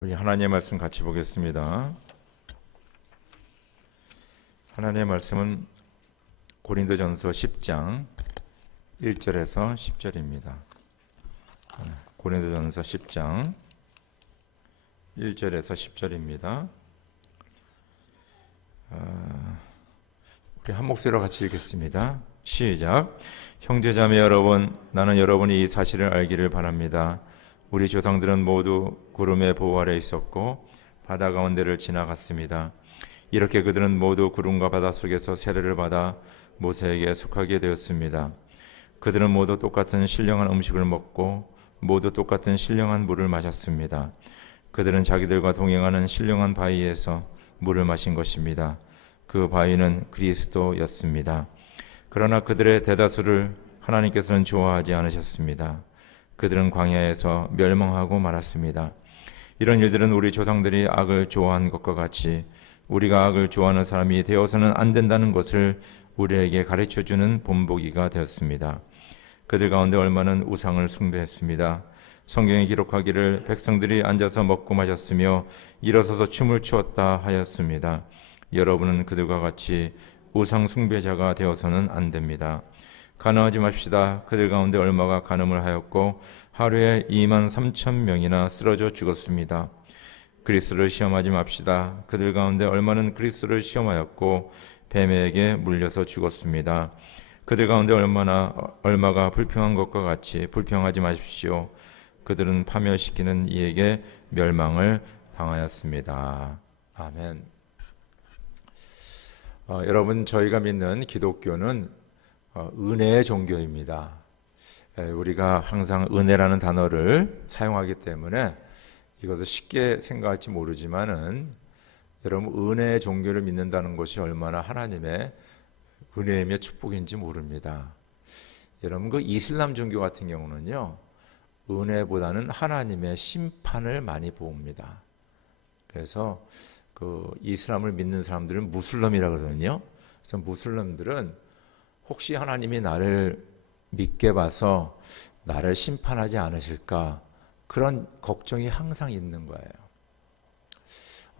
우리 하나님의 말씀 같이 보겠습니다. 하나님의 말씀은 고린도전서 10장 1절에서 10절입니다. 고린도전서 10장 1절에서 10절입니다. 우리 한 목소리로 같이 읽겠습니다. 시작. 형제자매 여러분, 나는 여러분이 이 사실을 알기를 바랍니다. 우리 조상들은 모두 구름의 보호 아래 있었고 바다 가운데를 지나갔습니다. 이렇게 그들은 모두 구름과 바다 속에서 세례를 받아 모세에게 속하게 되었습니다. 그들은 모두 똑같은 신령한 음식을 먹고 모두 똑같은 신령한 물을 마셨습니다. 그들은 자기들과 동행하는 신령한 바위에서 물을 마신 것입니다. 그 바위는 그리스도였습니다. 그러나 그들의 대다수를 하나님께서는 좋아하지 않으셨습니다. 그들은 광야에서 멸망하고 말았습니다. 이런 일들은 우리 조상들이 악을 좋아한 것과 같이 우리가 악을 좋아하는 사람이 되어서는 안 된다는 것을 우리에게 가르쳐주는 본보기가 되었습니다. 그들 가운데 얼마는 우상을 숭배했습니다. 성경에 기록하기를 백성들이 앉아서 먹고 마셨으며 일어서서 춤을 추었다 하였습니다. 여러분은 그들과 같이 우상 숭배자가 되어서는 안 됩니다. 간음하지 맙시다. 그들 가운데 얼마가 간음을 하였고 하루에 23,000명이나 쓰러져 죽었습니다. 그리스도를 시험하지 맙시다. 그들 가운데 얼마는 그리스도를 시험하였고 뱀에게 물려서 죽었습니다. 그들 가운데 얼마가 불평한 것과 같이 불평하지 마십시오. 그들은 파멸시키는 이에게 멸망을 당하였습니다. 아멘. 여러분, 저희가 믿는 기독교는 은혜의 종교입니다. 우리가 항상 은혜라는 단어를 사용하기 때문에 이것을 쉽게 생각할지 모르지만은 여러분, 은혜의 종교를 믿는다는 것이 얼마나 하나님의 은혜이며 축복인지 모릅니다. 여러분, 그 이슬람 종교 같은 경우는요, 은혜보다는 하나님의 심판을 많이 봅니다. 그래서 그 이슬람을 믿는 사람들은 무슬림이라고 그러거든요. 그래서 무슬림들은 혹시 하나님이 나를 믿게 봐서 나를 심판하지 않으실까, 그런 걱정이 항상 있는 거예요.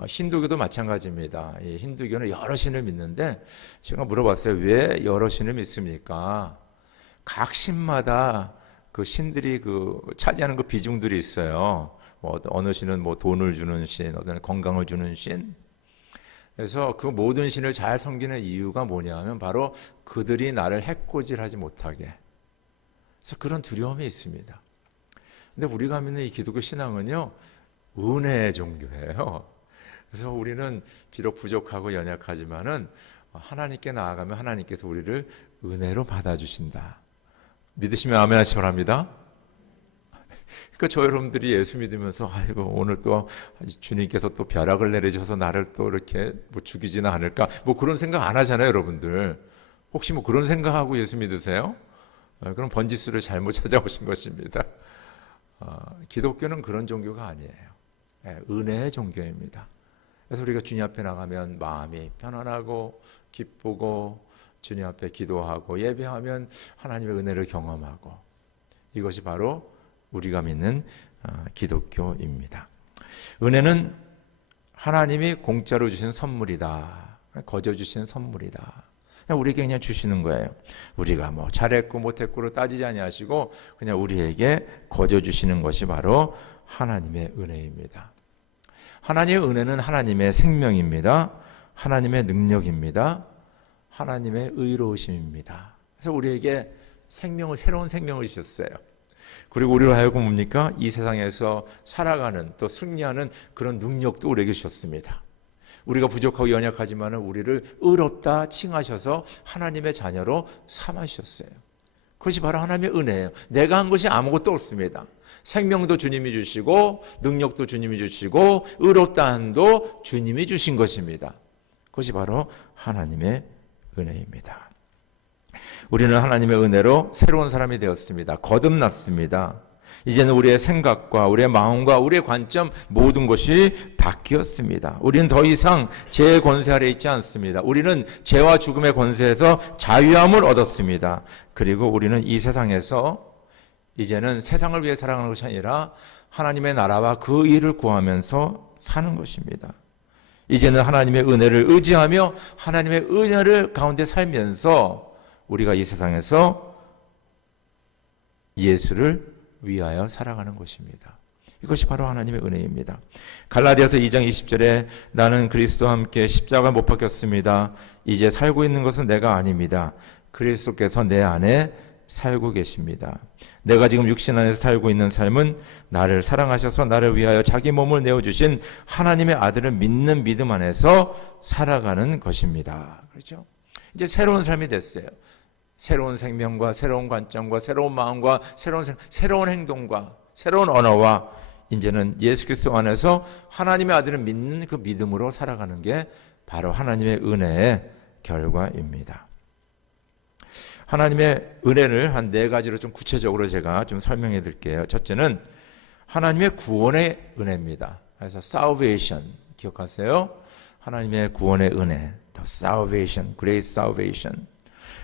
힌두교도 마찬가지입니다. 이 힌두교는 여러 신을 믿는데 제가 물어봤어요. 왜 여러 신을 믿습니까? 각 신마다 그 신들이 그 차지하는 그 비중들이 있어요. 어느 신은 돈을 주는 신, 어느 건강을 주는 신. 그래서 그 모든 신을 잘 섬기는 이유가 뭐냐면 바로 그들이 나를 해코지하지 못하게. 그래서 그런 두려움이 있습니다. 근데 우리가 믿는 이 기독교 신앙은요, 은혜의 종교예요. 그래서 우리는 비록 부족하고 연약하지만은 하나님께 나아가면 하나님께서 우리를 은혜로 받아주신다. 믿으시면 아멘 하시기 바랍니다. 그러니까 저 여러분들이 예수 믿으면서 아이고 오늘 또 주님께서 또 벼락을 내리셔서 나를 또 이렇게 죽이지는 않을까, 그런 생각 안 하잖아요, 여러분들. 혹시 그런 생각하고 예수 믿으세요? 그럼 번지수를 잘못 찾아오신 것입니다. 기독교는 그런 종교가 아니에요. 은혜의 종교입니다. 그래서 우리가 주님 앞에 나가면 마음이 편안하고 기쁘고 주님 앞에 기도하고 예배하면 하나님의 은혜를 경험하고, 이것이 바로 우리가 믿는 기독교입니다. 은혜는 하나님이 공짜로 주신 선물이다. 거저 주신 선물이다. 우리에게 그냥 주시는 거예요. 우리가 잘했고 못했고로 따지지 아니하시고 그냥 우리에게 거저 주시는 것이 바로 하나님의 은혜입니다. 하나님의 은혜는 하나님의 생명입니다. 하나님의 능력입니다. 하나님의 의로우심입니다. 그래서 우리에게 새로운 생명을 주셨어요. 그리고 우리로 하여금 뭡니까? 이 세상에서 살아가는, 또 승리하는 그런 능력도 우리에게 주셨습니다. 우리가 부족하고 연약하지만 우리를 의롭다 칭하셔서 하나님의 자녀로 삼으셨어요. 그것이 바로 하나님의 은혜예요. 내가 한 것이 아무것도 없습니다. 생명도 주님이 주시고 능력도 주님이 주시고 의롭다 한도 주님이 주신 것입니다. 그것이 바로 하나님의 은혜입니다. 우리는 하나님의 은혜로 새로운 사람이 되었습니다. 거듭났습니다. 이제는 우리의 생각과 우리의 마음과 우리의 관점, 모든 것이 바뀌었습니다. 우리는 더 이상 죄의 권세 아래 있지 않습니다. 우리는 죄와 죽음의 권세에서 자유함을 얻었습니다. 그리고 우리는 이 세상에서 이제는 세상을 위해 살아가는 것이 아니라 하나님의 나라와 그 일을 구하면서 사는 것입니다. 이제는 하나님의 은혜를 의지하며 하나님의 은혜를 가운데 살면서 우리가 이 세상에서 예수를 위하여 살아가는 것입니다. 이것이 바로 하나님의 은혜입니다. 갈라디아서 2장 20절에 나는 그리스도와 함께 십자가에 못 박혔습니다. 이제 살고 있는 것은 내가 아닙니다. 그리스도께서 내 안에 살고 계십니다. 내가 지금 육신 안에서 살고 있는 삶은 나를 사랑하셔서 나를 위하여 자기 몸을 내어주신 하나님의 아들을 믿는 믿음 안에서 살아가는 것입니다. 그렇죠? 이제 새로운 삶이 됐어요. 새로운 생명과 새로운 관점과 새로운 마음과 새로운 행동과 새로운 언어와 이제는 예수 그리스도 안에서 하나님의 아들을 믿는 그 믿음으로 살아가는 게 바로 하나님의 은혜의 결과입니다. 하나님의 은혜를 한 네 가지로 좀 구체적으로 제가 좀 설명해 드릴게요. 첫째는 하나님의 구원의 은혜입니다. 그래서 salvation 기억하세요? 하나님의 구원의 은혜, the salvation, great salvation.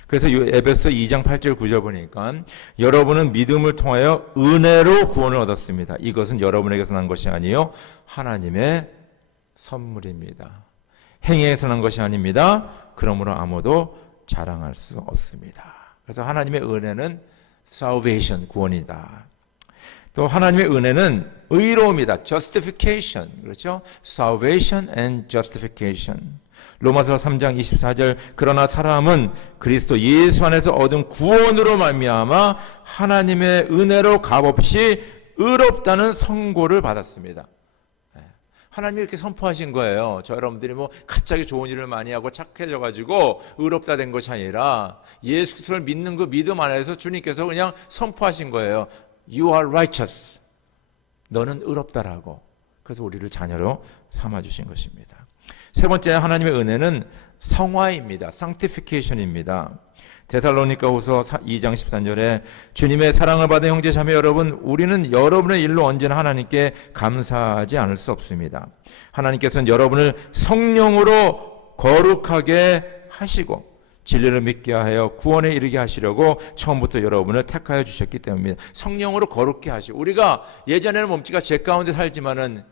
그래서 에베소 2장 8절 9절 보니까 여러분은 믿음을 통하여 은혜로 구원을 얻었습니다. 이것은 여러분에게서 난 것이 아니요 하나님의 선물입니다. 행위에서 난 것이 아닙니다. 그러므로 아무도 자랑할 수 없습니다. 그래서 하나님의 은혜는 salvation, 구원이다. 또 하나님의 은혜는 의로움이다. justification. 그렇죠? salvation and justification. 로마서 3장 24절 그러나 사람은 그리스도 예수 안에서 얻은 구원으로 말미암아 하나님의 은혜로 값없이 의롭다는 선고를 받았습니다. 하나님이 이렇게 선포하신 거예요. 저 여러분들이 뭐 갑자기 좋은 일을 많이 하고 착해져 가지고 의롭다 된 것이 아니라 예수 그리스도를 믿는 그 믿음 안에서 주님께서 그냥 선포하신 거예요. You are righteous. 너는 의롭다라고. 그래서 우리를 자녀로 삼아 주신 것입니다. 세 번째 하나님의 은혜는 성화입니다. sanctification입니다. 데살로니가후서 2장 13절에 주님의 사랑을 받은 형제 자매 여러분, 우리는 여러분의 일로 언제나 하나님께 감사하지 않을 수 없습니다. 하나님께서는 여러분을 성령으로 거룩하게 하시고 진리를 믿게 하여 구원에 이르게 하시려고 처음부터 여러분을 택하여 주셨기 때문입니다. 성령으로 거룩게 하시고, 우리가 예전에는 몸뚱이가 죄 가운데 살지만은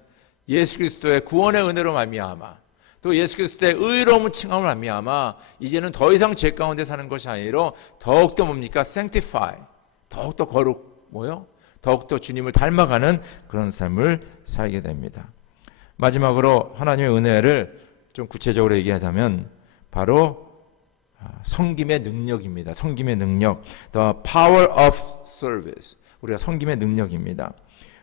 예수 그리스도의 구원의 은혜로 말미암아 또 예수 그리스도의 의로움을 칭함을 말미암아 이제는 더 이상 죄 가운데 사는 것이 아니라 더욱더 뭡니까? sanctify, 더욱더 거룩, 더욱더 주님을 닮아가는 그런 삶을 살게 됩니다. 마지막으로 하나님의 은혜를 좀 구체적으로 얘기하자면 바로 섬김의 능력입니다. 섬김의 능력, the power of service. 우리가 섬김의 능력입니다.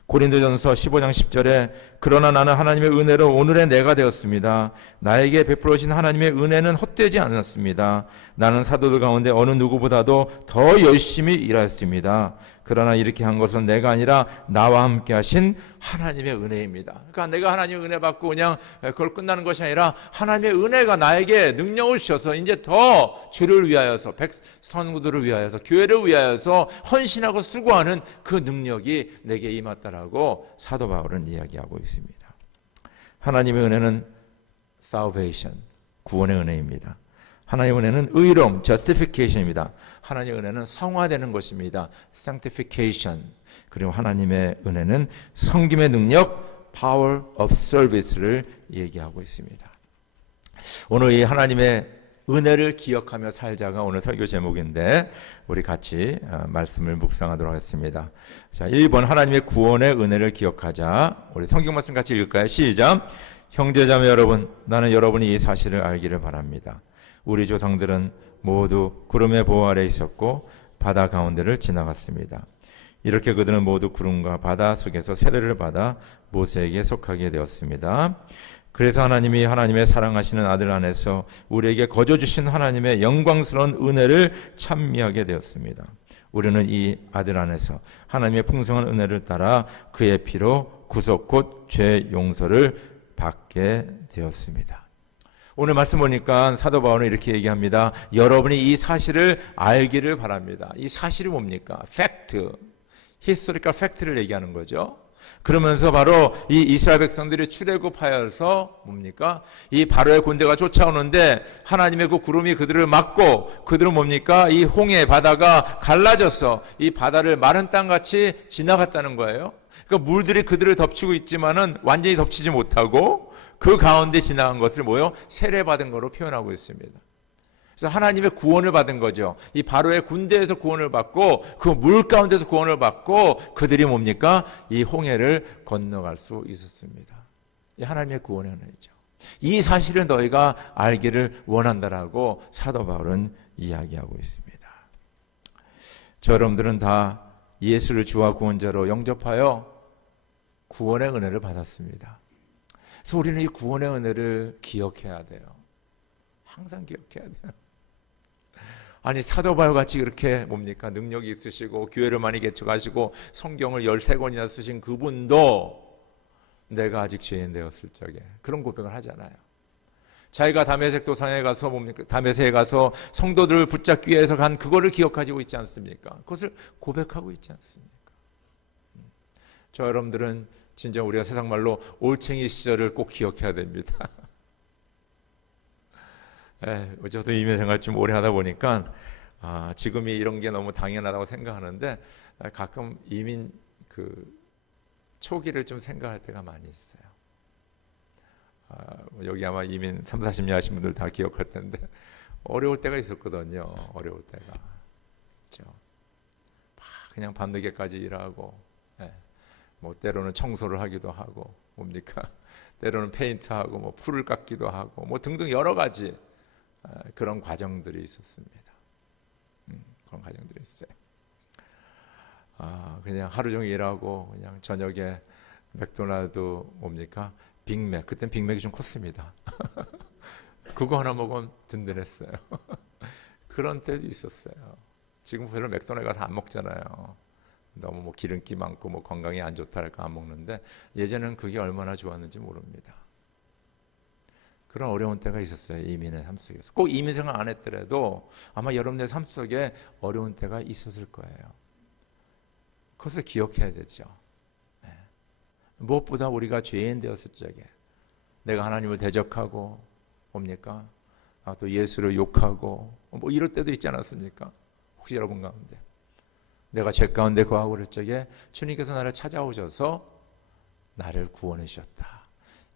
고린도전서 15장 10절에 그러나 나는 하나님의 은혜로 오늘의 내가 되었습니다. 나에게 베풀어 주신 하나님의 은혜는 헛되지 않았습니다. 나는 사도들 가운데 어느 누구보다도 더 열심히 일하였습니다. 그러나 이렇게 한 것은 내가 아니라 나와 함께 하신 하나님의 은혜입니다. 그러니까 내가 하나님의 은혜 받고 그냥 그걸 끝나는 것이 아니라 하나님의 은혜가 나에게 능력을 주셔서 이제 더 주를 위하여서, 백성들을 위하여서, 교회를 위하여서 헌신하고 수고하는 그 능력이 내게 임했다라고 사도 바울은 이야기하고 있습니다. 하나님의 은혜는 salvation, 구원의 은혜입니다. 하나님의 은혜는 의로움, justification입니다. 하나님의 은혜는 성화되는 것입니다. sanctification. 그리고 하나님의 은혜는 섬김의 능력, power of service를 얘기하고 있습니다. 오늘 이 하나님의 은혜를 기억하며 살자가 오늘 설교 제목인데 우리 같이 말씀을 묵상하도록 하겠습니다. 자, 1번 하나님의 구원의 은혜를 기억하자. 우리 성경 말씀 같이 읽을까요? 시작. 형제자매 여러분, 나는 여러분이 이 사실을 알기를 바랍니다. 우리 조상들은 모두 구름의 보호 아래 있었고 바다 가운데를 지나갔습니다. 이렇게 그들은 모두 구름과 바다 속에서 세례를 받아 모세에게 속하게 되었습니다. 그래서 하나님이 하나님의 사랑하시는 아들 안에서 우리에게 거저 주신 하나님의 영광스러운 은혜를 찬미하게 되었습니다. 우리는 이 아들 안에서 하나님의 풍성한 은혜를 따라 그의 피로 구속 곧 죄 용서를 받게 되었습니다. 오늘 말씀 보니까 사도 바울은 이렇게 얘기합니다. 여러분이 이 사실을 알기를 바랍니다. 이 사실이 뭡니까? 팩트, 히스토리컬 팩트를 얘기하는 거죠. 그러면서 바로 이 이스라엘 백성들이 출애굽하여서 뭡니까? 이 바로의 군대가 쫓아오는데 하나님의 그 구름이 그들을 막고 그들은 뭡니까? 이 홍해 바다가 갈라져서 이 바다를 마른 땅같이 지나갔다는 거예요. 그러니까 물들이 그들을 덮치고 있지만은 완전히 덮치지 못하고 그 가운데 지나간 것을 뭐요? 세례받은 거로 표현하고 있습니다. 그래서 하나님의 구원을 받은 거죠. 이 바로의 군대에서 구원을 받고 그 물 가운데서 구원을 받고 그들이 뭡니까? 이 홍해를 건너갈 수 있었습니다. 이 하나님의 구원의 은혜죠. 이 사실을 너희가 알기를 원한다라고 사도 바울은 이야기하고 있습니다. 저 여러분들은 다 예수를 주와 구원자로 영접하여 구원의 은혜를 받았습니다. 그래서 우리는 이 구원의 은혜를 기억해야 돼요. 항상 기억해야 돼요. 아니 사도 바울 같이 그렇게 뭡니까? 능력이 있으시고 교회를 많이 개척하시고 성경을 13권이나 쓰신 그분도 내가 아직 죄인 되었을 적에 그런 고백을 하잖아요. 자기가 다메섹 도상에 가서 뭡니까? 다메섹에 가서 성도들을 붙잡기 위해서 간 그거를 기억하고 있지 않습니까? 그것을 고백하고 있지 않습니까? 저 여러분들은 진짜 우리가 세상 말로 올챙이 시절을 꼭 기억해야 됩니다. 저도 이민 생활 좀 오래 하다 보니까 지금이 이런 게 너무 당연하다고 생각하는데 가끔 이민 그 초기를 좀 생각할 때가 많이 있어요. 여기 아마 이민 3, 40년 하신 분들 다 기억할 텐데 어려울 때가 있었거든요. 어려울 때가. 그렇죠? 그냥 밤늦게까지 일하고 뭐 때로는 청소를 하기도 하고 뭡니까? 때로는 페인트하고 뭐 풀을 깎기도 하고 뭐 등등 여러 가지 그런 과정들이 있었습니다. 그런 과정들이 있어요. 그냥 하루 종일 일하고 그냥 저녁에 맥도날드 뭡니까? 빅맥. 그땐 빅맥이 좀 컸습니다. 그거 하나 먹으면 든든했어요. 그런 때도 있었어요. 지금 별로 맥도날드가 다 안 먹잖아요. 너무 뭐 기름기 많고 뭐 건강에 안 좋다 할까 안 먹는데 예전에는 그게 얼마나 좋았는지 모릅니다. 그런 어려운 때가 있었어요. 이민의 삶 속에서. 꼭 이민 생활 안 했더라도 아마 여러분의 삶 속에 어려운 때가 있었을 거예요. 그것을 기억해야 되죠. 무엇보다 우리가 죄인 되었을 적에 내가 하나님을 대적하고 뭡니까? 또 예수를 욕하고 뭐 이럴 때도 있지 않았습니까? 혹시 여러분 가운데 내가 죄 가운데 거하고 그럴 적에 주님께서 나를 찾아오셔서 나를 구원해 주셨다.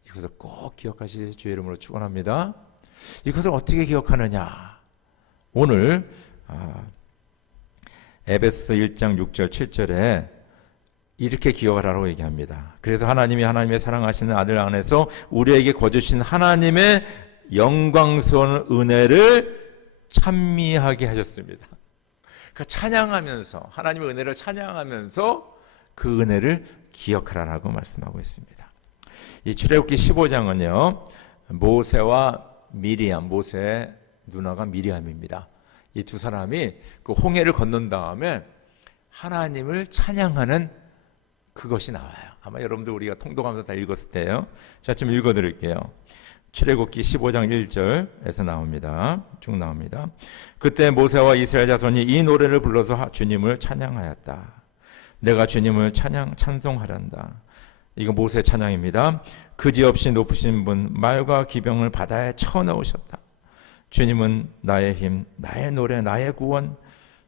이것을 꼭 기억하시 주의 이름으로 축원합니다. 이것을 어떻게 기억하느냐? 오늘 에베소서 1장 6절 7절에 이렇게 기억을 하라고 얘기합니다. 그래서 하나님이 하나님의 사랑하시는 아들 안에서 우리에게 거주신 하나님의 영광스러운 은혜를 찬미하게 하셨습니다. 그러니까 찬양하면서 하나님의 은혜를 찬양하면서 그 은혜를 기억하라고 말씀하고 있습니다. 이 출애굽기 15장은요. 모세와 미리암, 모세의 누나가 미리암입니다. 이 두 사람이 그 홍해를 건넌 다음에 하나님을 찬양하는 그것이 나와요. 아마 여러분들 우리가 통독하면서 다 읽었을 때요. 제가 지금 읽어드릴게요. 출애굽기 15장 1절에서 나옵니다. 쭉 나옵니다. 그때 모세와 이스라엘 자손이 이 노래를 불러서 주님을 찬양하였다. 내가 주님을 찬송하란다. 이거 모세 찬양입니다. 그지없이 높으신 분 말과 기병을 바다에 쳐넣으셨다. 주님은 나의 힘, 나의 노래, 나의 구원.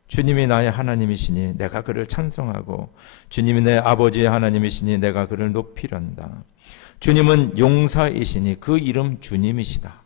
주님이 나의 하나님이시니 내가 그를 찬송하고 주님이 내 아버지의 하나님이시니 내가 그를 높이련다. 주님은 용사이시니 그 이름 주님이시다.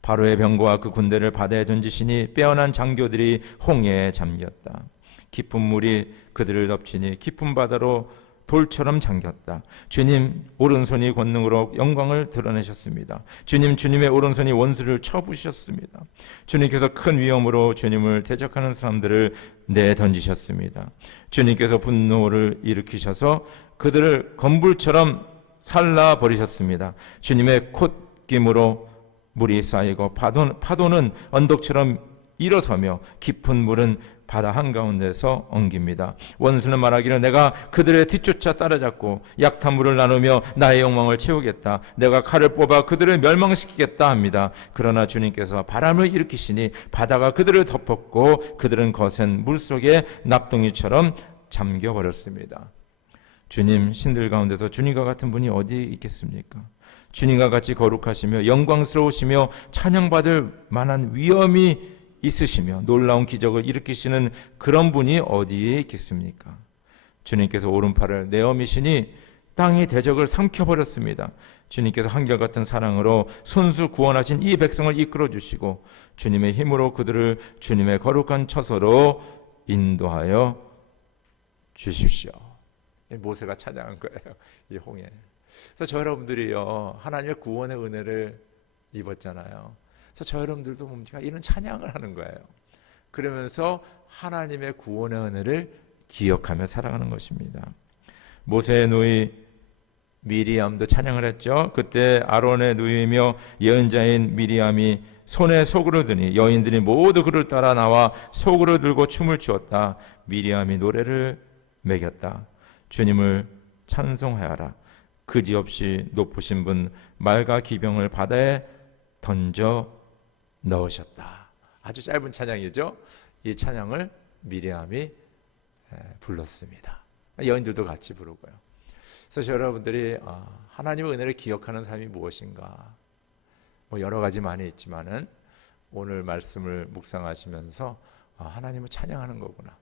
바로의 병거와 그 군대를 바다에 던지시니 빼어난 장교들이 홍해에 잠겼다. 깊은 물이 그들을 덮치니 깊은 바다로 돌처럼 잠겼다. 주님 오른손이 권능으로 영광을 드러내셨습니다. 주님의 오른손이 원수를 쳐부셨습니다. 주님께서 큰 위엄으로 주님을 대적하는 사람들을 내던지셨습니다. 주님께서 분노를 일으키셔서 그들을 건불처럼 살라버리셨습니다. 주님의 콧김으로 물이 쌓이고 파도는 언덕처럼 일어서며 깊은 물은 바다 한가운데서 엉깁니다. 원수는 말하기를 내가 그들의 뒤쫓아 따라잡고 약탄물을 나누며 나의 욕망을 채우겠다. 내가 칼을 뽑아 그들을 멸망시키겠다 합니다. 그러나 주님께서 바람을 일으키시니 바다가 그들을 덮었고 그들은 거센 물속에 납덩이처럼 잠겨버렸습니다. 주님, 신들 가운데서 주님과 같은 분이 어디 있겠습니까? 주님과 같이 거룩하시며 영광스러우시며 찬양받을 만한 위엄이 있으시며 놀라운 기적을 일으키시는 그런 분이 어디에 있겠습니까? 주님께서 오른팔을 내어미시니 땅이 대적을 삼켜버렸습니다. 주님께서 한결같은 사랑으로 손수 구원하신 이 백성을 이끌어 주시고 주님의 힘으로 그들을 주님의 거룩한 처소로 인도하여 주십시오. 모세가 찬양한 거예요. 이 홍해. 그래서 저 여러분들이요, 하나님의 구원의 은혜를 입었잖아요. 그래서 저 여러분들도 뭡니까? 이런 찬양을 하는 거예요. 그러면서 하나님의 구원의 은혜를 기억하며 살아가는 것입니다. 모세의 누이 미리암도 찬양을 했죠. 그때 아론의 누이며 예언자인 미리암이 손에 소그를 드니 여인들이 모두 그를 따라 나와 소그를 들고 춤을 추었다. 미리암이 노래를 매겼다. 주님을 찬송하여라. 그지없이 높으신 분 말과 기병을 바다에 던져 넣으셨다. 아주 짧은 찬양이죠. 이 찬양을 미리암이 불렀습니다. 여인들도 같이 부르고요. 그래서 여러분들이 하나님의 은혜를 기억하는 삶이 무엇인가? 여러 가지 많이 있지만은 오늘 말씀을 묵상하시면서 하나님을 찬양하는 거구나.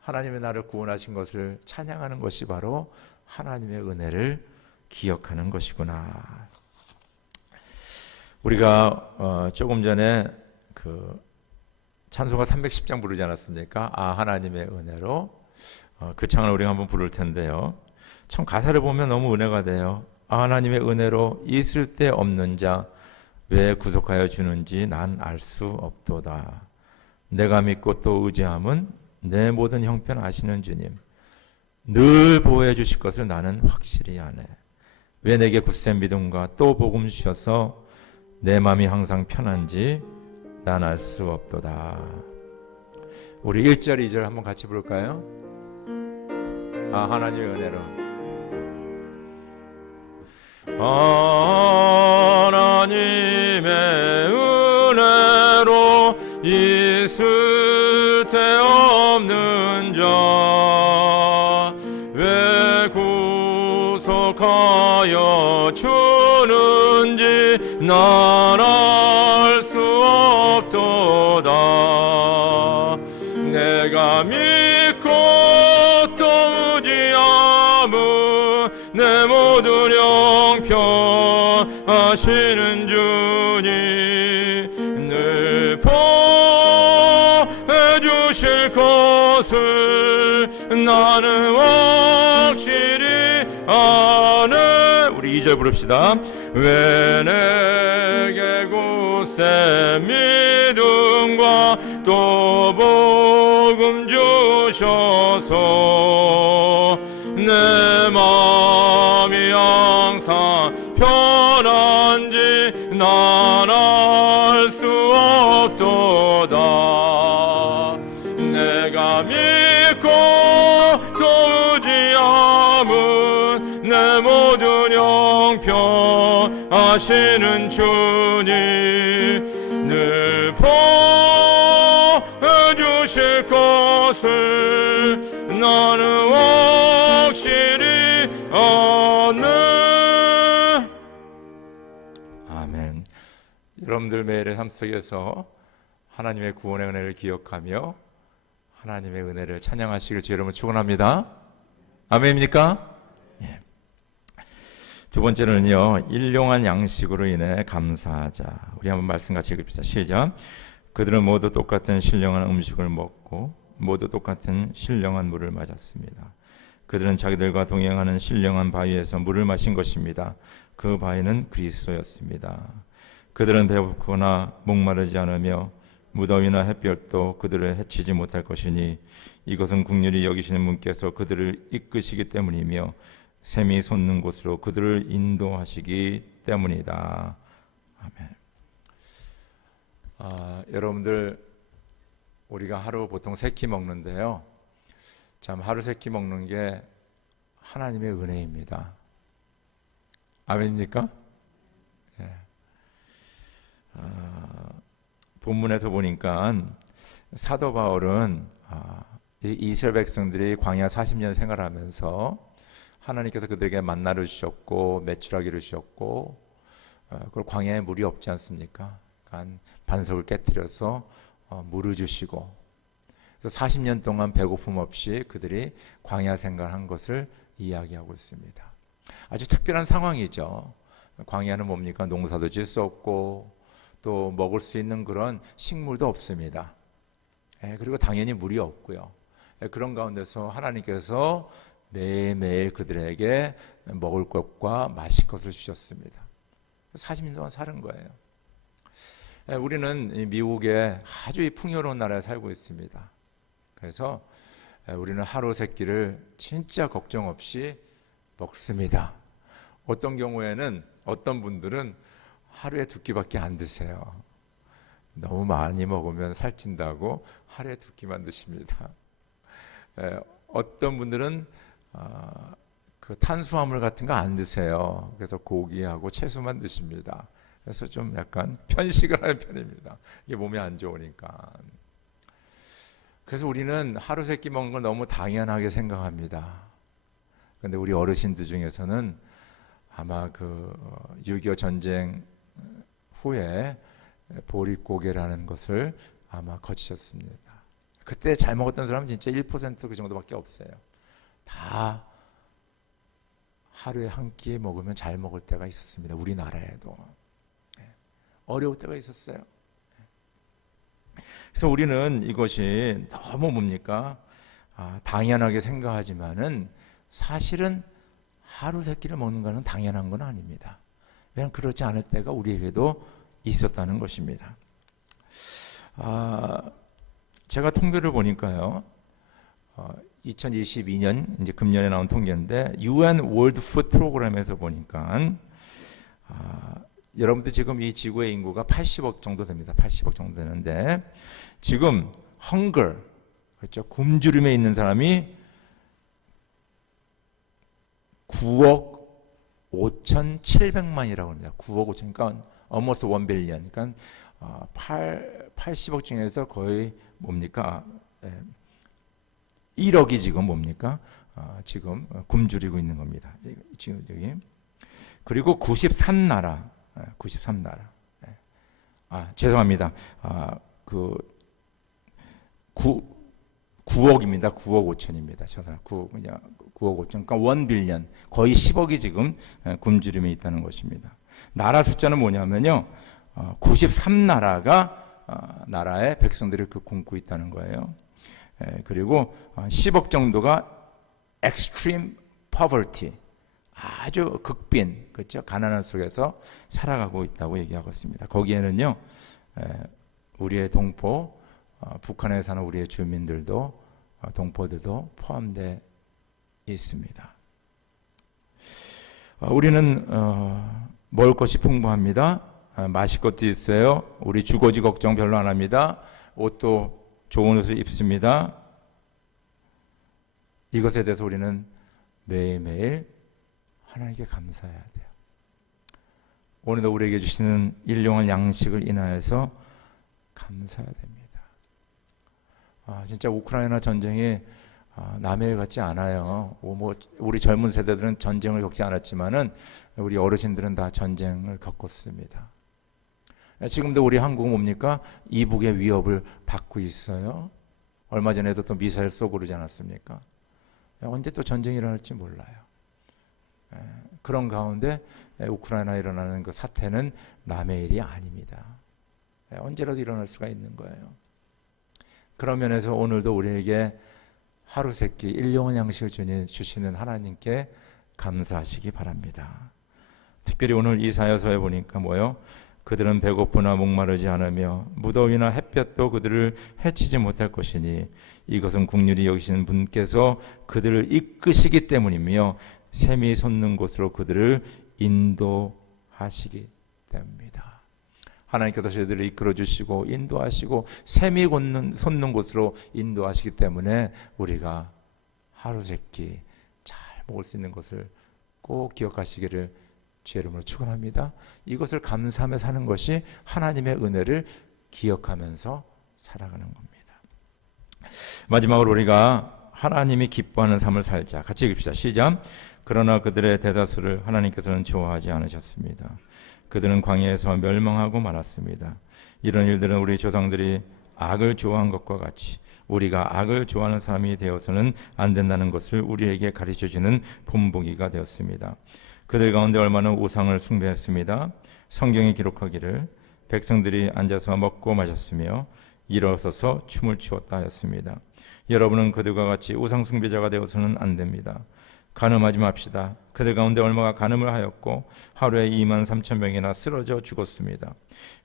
하나님의 나를 구원하신 것을 찬양하는 것이 바로 하나님의 은혜를 기억하는 것이구나. 우리가 조금 전에 그 찬송가 310장 부르지 않았습니까? 하나님의 은혜로. 그 창을 우리가 한번 부를 텐데요. 참 가사를 보면 너무 은혜가 돼요. 하나님의 은혜로 있을 데 없는 자 왜 구속하여 주는지 난 알 수 없도다. 내가 믿고 또 의지함은 내 모든 형편 아시는 주님 늘 보호해 주실 것을 나는 확실히 아네. 왜 내게 굳센 믿음과 또 복음 주셔서 내 마음이 항상 편한지 난 알 수 없도다. 우리 1절 2절 한번 같이 부를까요? 하나님의 은혜로. 하나님의 은혜로 있을 데 없는 자 왜 구속하여 주는지 난 알 수 없도다. 내가 믿고 또 의지함은 내 모든 형편 하시는 주님 늘 보해 주실 것을 나는 확실히 아네. 우리 2절 부릅시다. 왜 내게 굳센 믿음과 또 복음 주셔서 내 마음이 항상 편한지 난 알 수 없도다. 내가 믿고 또 의지함은 내 모든 형편 아시는 주님 늘 보해 주실 것을 나는 확실히 아네. 아멘. 여러분들 매일의 삶 속에서 하나님의 구원의 은혜를 기억하며 하나님의 은혜를 찬양하시길 주 여러분 축원합니다. 아멘입니까? 예. 두 번째는요, 일용한 양식으로 인해 감사하자. 우리 한번 말씀 같이 읽읍시다. 시작. 그들은 모두 똑같은 신령한 음식을 먹고 모두 똑같은 신령한 물을 마셨습니다. 그들은 자기들과 동행하는 신령한 바위에서 물을 마신 것입니다. 그 바위는 그리스도였습니다. 그들은 배고프거나 목마르지 않으며 무더위나 햇볕도 그들을 해치지 못할 것이니 이것은 긍휼히 여기시는 분께서 그들을 이끄시기 때문이며 샘이 솟는 곳으로 그들을 인도하시기 때문이다. 아멘. 여러분들 우리가 하루 보통 3끼 먹는데요. 참 하루 3끼 먹는 게 하나님의 은혜입니다. 아멘입니까? 예. 본문에서 보니까 사도 바울은 이스라엘 백성들이 광야 40년 생활하면서 하나님께서 그들에게 만나를 주셨고 메추라기를 주셨고 그리고 광야에 물이 없지 않습니까? 그러니까 반석을 깨뜨려서 물을 주시고 그래서 40년 동안 배고픔 없이 그들이 광야 생활한 것을 이야기하고 있습니다. 아주 특별한 상황이죠. 광야는 뭡니까? 농사도 지을 수 없고 또 먹을 수 있는 그런 식물도 없습니다. 그리고 당연히 물이 없고요. 그런 가운데서 하나님께서 매일매일 그들에게 먹을 것과 마실 것을 주셨습니다. 40년 동안 사는 거예요. 우리는 미국의 아주 풍요로운 나라에 살고 있습니다. 그래서 우리는 하루 세 끼를 진짜 걱정 없이 먹습니다. 어떤 경우에는 어떤 분들은 하루에 두 끼밖에 안 드세요. 너무 많이 먹으면 살찐다고 하루에 두 끼만 드십니다. 어떤 분들은 그 탄수화물 같은 거 안 드세요. 그래서 고기하고 채소만 드십니다. 그래서 좀 약간 편식을 하는 편입니다. 이게 몸에 안 좋으니까. 그래서 우리는 하루 세 끼 먹는 걸 너무 당연하게 생각합니다. 그런데 우리 어르신들 중에서는 아마 그 6.25 전쟁 후에 보릿고개라는 것을 아마 거치셨습니다. 그때 잘 먹었던 사람은 진짜 1% 그 정도밖에 없어요. 다 하루에 한 끼 먹으면 잘 먹을 때가 있었습니다. 우리나라에도. 어려울 때가 있었어요. 그래서 우리는 이것이 너무 뭡니까? 당연하게 생각하지만은 사실은 하루 세 끼를 먹는 것은 당연한 건 아닙니다. 왜냐하면 그렇지 않을 때가 우리에게도 있었다는 것입니다. 제가 통계를 보니까요. 2022년 이제 금년에 나온 통계인데 UN 월드 푸드 프로그램에서 보니까 여러분들 지금 이 지구의 인구가 80억 정도 됩니다. 80억 정도 되는데 지금 hunger 그렇죠? 굶주림에 있는 사람이 9억 5,700만이라고 합니다. 9억 5천 그러니까 almost 1 billion. 그러니까 80억 중에서 거의 뭡니까? 1억이 지금 뭡니까? 지금 굶주리고 있는 겁니다. 지금 여기. 그리고 93나라. 죄송합니다. 9억입니다. 9억 5천입니다. 죄송합니다. 9억 5천. 그러니까 1 빌리언. 거의 10억이 지금 굶주림에 있다는 것입니다. 나라 숫자는 뭐냐면요. 93나라가 나라의 백성들을 굶고 있다는 거예요. 그리고 10억 정도가 extreme poverty, 아주 극빈, 그렇죠? 가난한 속에서 살아가고 있다고 얘기하고 있습니다. 거기에는요, 우리의 동포, 북한에 사는 우리의 주민들도 동포들도 포함되어 있습니다. 우리는 먹을 것이 풍부합니다. 마실 것도 있어요. 우리 주거지 걱정 별로 안 합니다. 옷도 좋은 옷을 입습니다. 이것에 대해서 우리는 매일매일 하나님께 감사해야 돼요. 오늘도 우리에게 주시는 일용할 양식을 인하여서 감사해야 됩니다. 진짜 우크라이나 전쟁이 남의 일 같지 않아요. 우리 젊은 세대들은 전쟁을 겪지 않았지만은 우리 어르신들은 다 전쟁을 겪었습니다. 지금도 우리 한국은 뭡니까? 이북의 위협을 받고 있어요. 얼마 전에도 또 미사일 쏘고 그러지 않았습니까? 언제 또 전쟁이 일어날지 몰라요. 그런 가운데 우크라이나에 일어나는 그 사태는 남의 일이 아닙니다. 언제라도 일어날 수가 있는 거예요. 그런 면에서 오늘도 우리에게 하루 세 끼 일용할 양식을 주시는 하나님께 감사하시기 바랍니다. 특별히 오늘 이사야서에 보니까 뭐요? 그들은 배고프나 목마르지 않으며 무더위나 햇볕도 그들을 해치지 못할 것이니 이것은 긍휼히 여기시는 분께서 그들을 이끄시기 때문이며 샘이 솟는 곳으로 그들을 인도하시기 때문입니다. 하나님께서 저희들을 이끌어 주시고 인도하시고 샘이 솟는 곳으로 인도하시기 때문에 우리가 하루 세 끼 잘 먹을 수 있는 것을 꼭 기억하시기를 주의 이름으로 축원합니다. 이것을 감사하며 사는 것이 하나님의 은혜를 기억하면서 살아가는 겁니다. 마지막으로 우리가 하나님이 기뻐하는 삶을 살자. 같이 읽읍시다. 시작. 그러나 그들의 대다수를 하나님께서는 좋아하지 않으셨습니다. 그들은 광야에서 멸망하고 말았습니다. 이런 일들은 우리 조상들이 악을 좋아한 것과 같이 우리가 악을 좋아하는 사람이 되어서는 안 된다는 것을 우리에게 가르쳐주는 본보기가 되었습니다. 그들 가운데 얼마나 우상을 숭배했습니다. 성경에 기록하기를 백성들이 앉아서 먹고 마셨으며 일어서서 춤을 추었다 하였습니다. 여러분은 그들과 같이 우상 숭배자가 되어서는 안 됩니다. 간음하지 맙시다. 그들 가운데 얼마가 간음을 하였고 하루에 23,000명이나 쓰러져 죽었습니다.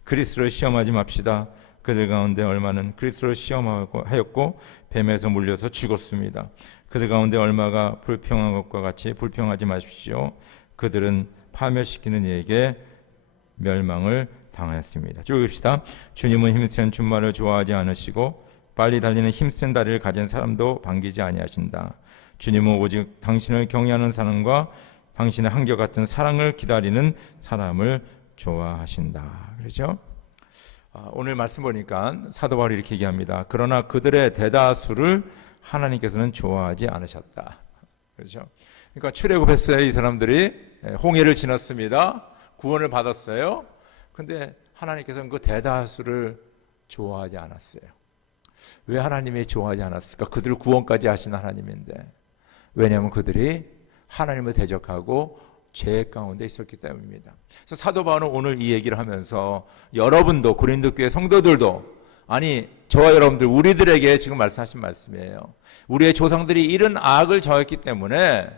그리스도를 시험하지 맙시다. 그들 가운데 얼마는 그리스도를 시험하였고 뱀에서 물려서 죽었습니다. 그들 가운데 얼마가 불평한 것과 같이 불평하지 마십시오. 그들은 파멸시키는 이에게 멸망을 당하였습니다. 쭉 읽읍시다. 주님은 힘센 준말을 좋아하지 않으시고 빨리 달리는 힘센 다리를 가진 사람도 반기지 아니하신다. 주님은 오직 당신을 경외하는 사람과 당신의 한결같은 사랑을 기다리는 사람을 좋아하신다. 그렇죠? 오늘 말씀 보니까 사도 바울이 이렇게 얘기합니다. 그러나 그들의 대다수를 하나님께서는 좋아하지 않으셨다. 그렇죠? 그러니까 출애굽했어요. 이 사람들이 홍해를 지났습니다. 구원을 받았어요. 근데 하나님께서는 그 대다수를 좋아하지 않았어요. 왜 하나님이 좋아하지 않았을까? 그들을 구원까지 하신 하나님인데. 왜냐하면 그들이 하나님을 대적하고 죄 가운데 있었기 때문입니다. 그래서 사도 바울은 오늘 이 얘기를 하면서 여러분도 고린도 교회 성도들도 아니 저와 여러분들 우리들에게 지금 말씀하신 말씀이에요. 우리의 조상들이 이런 악을 저했기 때문에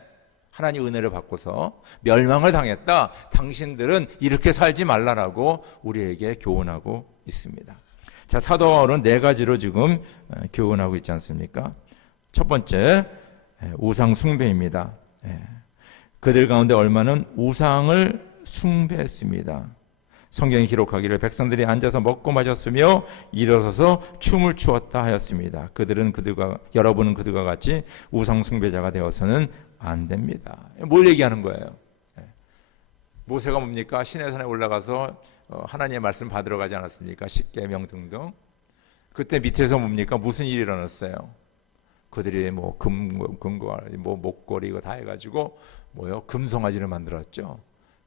하나님 은혜를 받고서 멸망을 당했다. 당신들은 이렇게 살지 말라라고 우리에게 교훈하고 있습니다. 자, 사도 바울은 네 가지로 지금 교훈하고 있지 않습니까? 첫 번째, 우상 숭배입니다. 그들 가운데 얼마는 우상을 숭배했습니다. 성경이 기록하기를 백성들이 앉아서 먹고 마셨으며 일어서서 춤을 추었다 하였습니다. 여러분은 그들과 같이 우상 숭배자가 되어서는 안 됩니다. 뭘 얘기하는 거예요? 모세가 뭡니까? 시내산에 올라가서 하나님의 말씀 받으러 가지 않았습니까? 십계명 등등. 그때 밑에서 뭡니까? 무슨 일이 일어났어요? 그들이 뭐 금고, 뭐 목걸이 이거 다 해가지고 금송아지를 만들었죠.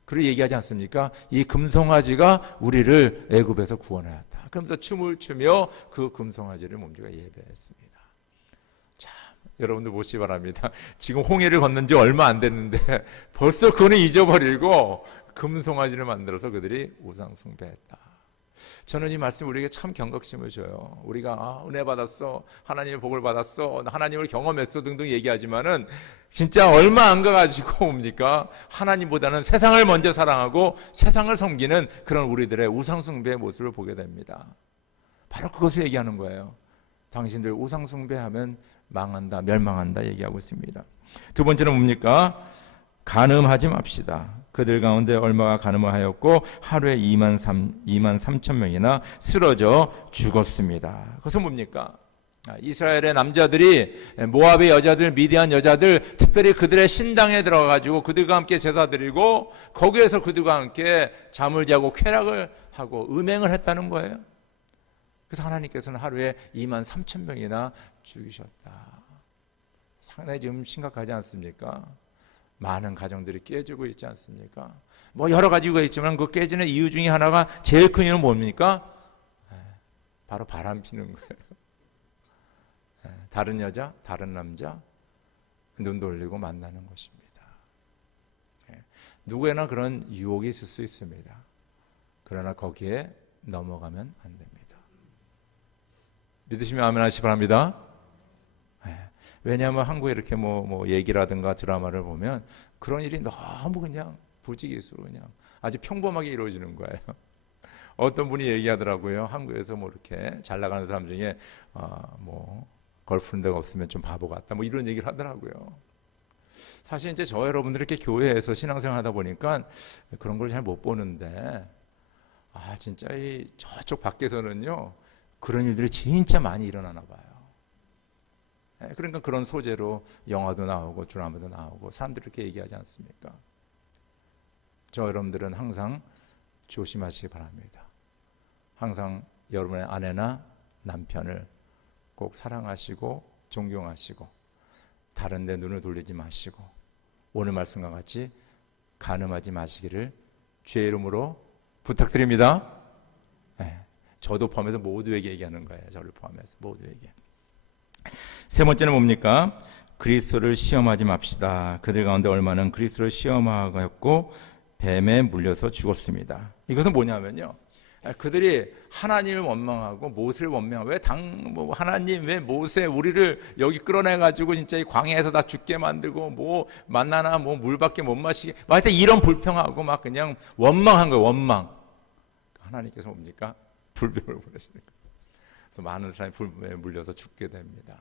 그리고 얘기하지 않습니까? 이 금송아지가 우리를 애굽에서 구원하였다. 그러면서 춤을 추며 그 금송아지를 뭡니까? 예배했습니다. 참 여러분들 보시기 바랍니다. 지금 홍해를 건넌 지 얼마 안 됐는데 벌써 그거는 잊어버리고 금송아지를 만들어서 그들이 우상 숭배했다. 저는 이 말씀 우리에게 참 경각심을 줘요. 우리가 은혜 받았어, 하나님의 복을 받았어, 하나님을 경험했어 등등 얘기하지만은 진짜 얼마 안 가가지고 뭡니까? 하나님보다는 세상을 먼저 사랑하고 세상을 섬기는 그런 우리들의 우상 숭배의 모습을 보게 됩니다. 바로 그것을 얘기하는 거예요. 당신들 우상 숭배하면 망한다, 멸망한다 얘기하고 있습니다. 두 번째는 뭡니까? 간음하지 맙시다. 그들 가운데 얼마가 간음을 하였고 하루에 23,000명이나 쓰러져 죽었습니다. 그것은 뭡니까? 이스라엘의 남자들이 모압의 여자들, 미디안 여자들, 특별히 그들의 신당에 들어가가지고 그들과 함께 제사 드리고 거기에서 그들과 함께 잠을 자고 쾌락을 하고 음행을 했다는 거예요. 그래서 하나님께서는 하루에 23,000명이나 죽이셨다. 상당히 지금 심각하지 않습니까? 많은 가정들이 깨지고 있지 않습니까? 뭐 여러 가지 이유가 있지만 그 깨지는 이유 중에 하나가 제일 큰 이유는 뭡니까? 바로 바람 피는 거예요. 다른 여자, 다른 남자 눈 돌리고 만나는 것입니다. 누구에나 그런 유혹이 있을 수 있습니다. 그러나 거기에 넘어가면 안 됩니다. 믿으시면 아멘 하시기 바랍니다. 왜냐하면 한국에 이렇게 뭐 얘기라든가 드라마를 보면 그런 일이 너무 그냥 부지기수로 그냥 아주 평범하게 이루어지는 거예요. 어떤 분이 얘기하더라고요. 한국에서 뭐 이렇게 잘 나가는 사람 중에 뭐 걸프렌드가 없으면 좀 바보 같다 뭐 이런 얘기를 하더라고요. 사실 이제 저 여러분들 이렇게 교회에서 신앙생활 하다 보니까 그런 걸 잘 못 보는데 진짜 이 저쪽 밖에서는요 그런 일들이 진짜 많이 일어나나 봐요. 그러니까 그런 소재로 영화도 나오고 드라마도 나오고 사람들이 이렇게 얘기하지 않습니까? 저 여러분들은 항상 조심하시기 바랍니다. 항상 여러분의 아내나 남편을 꼭 사랑하시고 존경하시고 다른 데 눈을 돌리지 마시고 오늘 말씀과 같이 간음하지 마시기를 주의 이름으로 부탁드립니다. 네, 저도 포함해서 모두에게 얘기하는 거예요. 저를 포함해서 모두에게. 세 번째는 뭡니까? 그리스도를 시험하지 맙시다. 그들 가운데 얼마는 그리스도를 시험하였고 뱀에 물려서 죽었습니다. 이것은 뭐냐면요, 그들이 하나님을 원망하고 모세를 원망하고 하나님 왜 모세 우리를 여기 끌어내가지고 진짜 이 광야에서 다 죽게 만들고 뭐 만나나 뭐 물밖에 못 마시게 하여튼 이런 불평하고 막 그냥 원망한 거예요. 원망. 하나님께서 뭡니까? 불뱀을 보내시는 거예요. 그래서 많은 사람이 불뱀에 물려서 죽게 됩니다.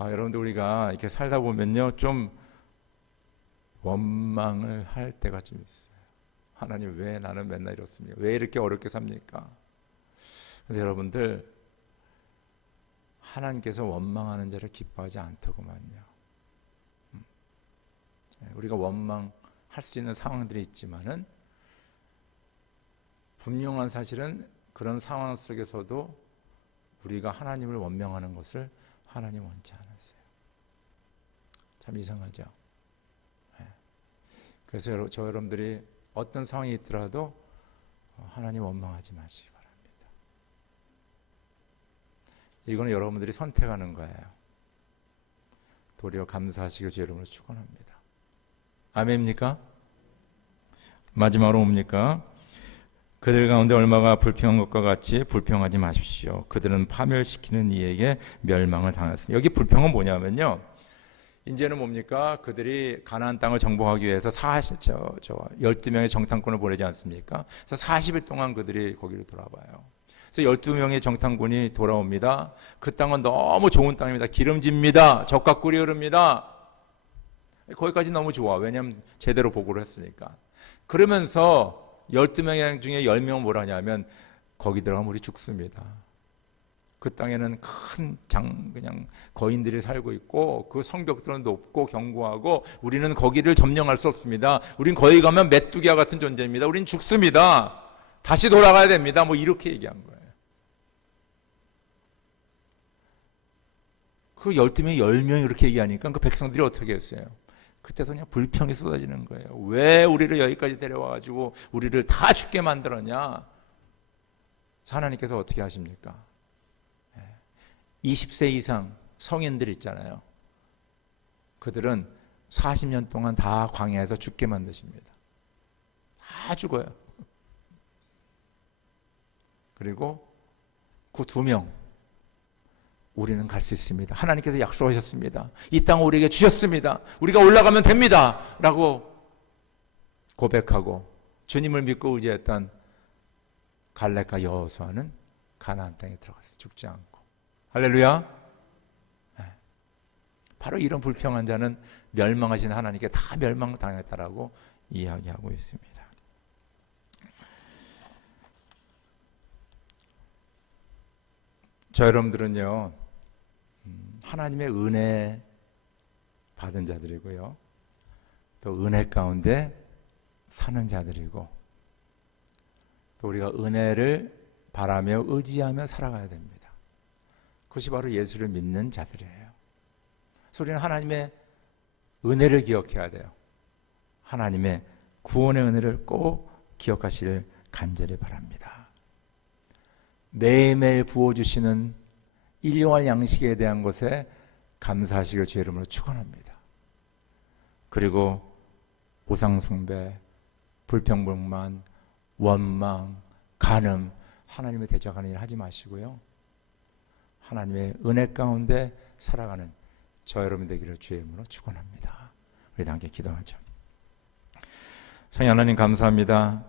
여러분들 우리가 이렇게 살다 보면요 좀 원망을 할 때가 좀 있어요. 하나님 왜 나는 맨날 이렇습니까? 왜 이렇게 어렵게 삽니까? 근데 여러분들 하나님께서 원망하는 자를 기뻐하지 않더구만요. 우리가 원망할 수 있는 상황들이 있지만은 분명한 사실은 그런 상황 속에서도 우리가 하나님을 원망하는 것을 하나님 원치 않았어요. 참 이상하죠. 그래서 저 여러분들이 어떤 상황이 있더라도 하나님 원망하지 마시기 바랍니다. 이거는 여러분들이 선택하는 거예요. 도리어 감사하시길 주의 이름으로 축원합니다. 아멘입니까? 마지막으로 뭡니까? 그들 가운데 얼마가 불평한 것과 같이 불평하지 마십시오. 그들은 파멸시키는 이에게 멸망을 당했습니다. 여기 불평은 뭐냐면요, 이제는 뭡니까? 그들이 가나안 땅을 정복하기 위해서 12명의 정탐꾼을 보내지 않습니까? 그래서 40일 동안 그들이 거기를 돌아봐요. 그래서 12명의 정탐꾼이 돌아옵니다. 그 땅은 너무 좋은 땅입니다. 기름집니다. 젖과 꿀이 흐릅니다. 거기까지 너무 좋아. 왜냐하면 제대로 보고를 했으니까. 그러면서 12명 중에 10명은 뭐라 하냐면 거기 들어가면 우리 죽습니다. 그 땅에는 그냥 거인들이 살고 있고 그 성벽들은 높고 견고하고 우리는 거기를 점령할 수 없습니다. 우린 거기 가면 메뚜기와 같은 존재입니다. 우린 죽습니다. 다시 돌아가야 됩니다. 뭐 이렇게 얘기한 거예요. 그 12명이 10명이 그렇게 얘기하니까 그 백성들이 어떻게 했어요? 그때서 그냥 불평이 쏟아지는 거예요. 왜 우리를 여기까지 데려와가지고 우리를 다 죽게 만들었냐? 하나님께서 어떻게 하십니까? 20세 이상 성인들 있잖아요. 그들은 40년 동안 다 광야에서 죽게 만드십니다. 다 죽어요. 그리고 그 2명, 우리는 갈 수 있습니다. 하나님께서 약속하셨습니다. 이 땅을 우리에게 주셨습니다. 우리가 올라가면 됩니다. 라고 고백하고 주님을 믿고 의지했던 갈렙과 여호수아는 가나안 땅에 들어갔어요. 죽지 않고. 할렐루야. 바로 이런 불평한 자는 멸망하신 하나님께 다 멸망당했다라고 이야기하고 있습니다. 저 여러분들은요, 하나님의 은혜 받은 자들이고요, 또 은혜 가운데 사는 자들이고, 또 우리가 은혜를 바라며 의지하며 살아가야 됩니다. 그것이 바로 예수를 믿는 자들이에요. 그래서 우리는 하나님의 은혜를 기억해야 돼요. 하나님의 구원의 은혜를 꼭 기억하시길 간절히 바랍니다. 매일매일 부어주시는 일용할 양식에 대한 것에 감사하시길 주의 이름으로 축원합니다. 그리고 우상숭배, 불평불만, 원망, 간음, 하나님의 대적하는 일 하지 마시고요, 하나님의 은혜 가운데 살아가는 저 여러분 되기를 주의 이름으로 축원합니다. 우리 함께 기도하죠. 성령 하나님 감사합니다.